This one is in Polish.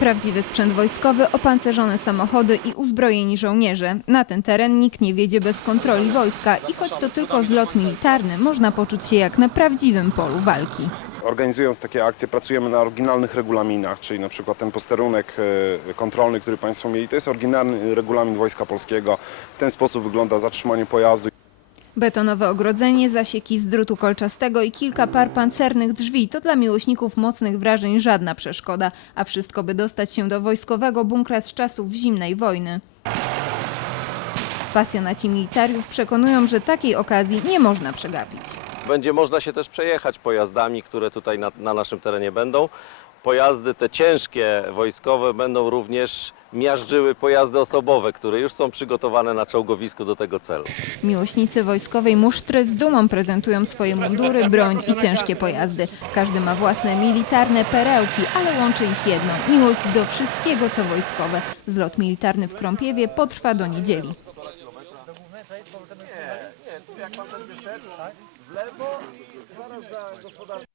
Prawdziwy sprzęt wojskowy, opancerzone samochody i uzbrojeni żołnierze. Na ten teren nikt nie wiedzie bez kontroli wojska i choć to tylko zlot militarny, można poczuć się jak na prawdziwym polu walki. Organizując takie akcje pracujemy na oryginalnych regulaminach, czyli na przykład ten posterunek e, kontrolny, który Państwo mieli, to jest oryginalny regulamin Wojska Polskiego. W ten sposób wygląda zatrzymanie pojazdu. Betonowe ogrodzenie, zasieki z drutu kolczastego i kilka par pancernych drzwi to dla miłośników mocnych wrażeń żadna przeszkoda, a wszystko by dostać się do wojskowego bunkra z czasów zimnej wojny. Pasjonaci militariów przekonują, że takiej okazji nie można przegapić. Będzie można się też przejechać pojazdami, które tutaj na, na naszym terenie będą. Pojazdy te ciężkie wojskowe będą również miażdżyły pojazdy osobowe, które już są przygotowane na czołgowisku do tego celu. Miłośnicy wojskowej musztry z dumą prezentują swoje mundury, broń i ciężkie pojazdy. Każdy ma własne militarne perełki, ale łączy ich jedno – miłość do wszystkiego, co wojskowe. Zlot militarny w Krąpiewie potrwa do niedzieli. Jak pan będzie szedł, w lewo i zaraz za gospodarzem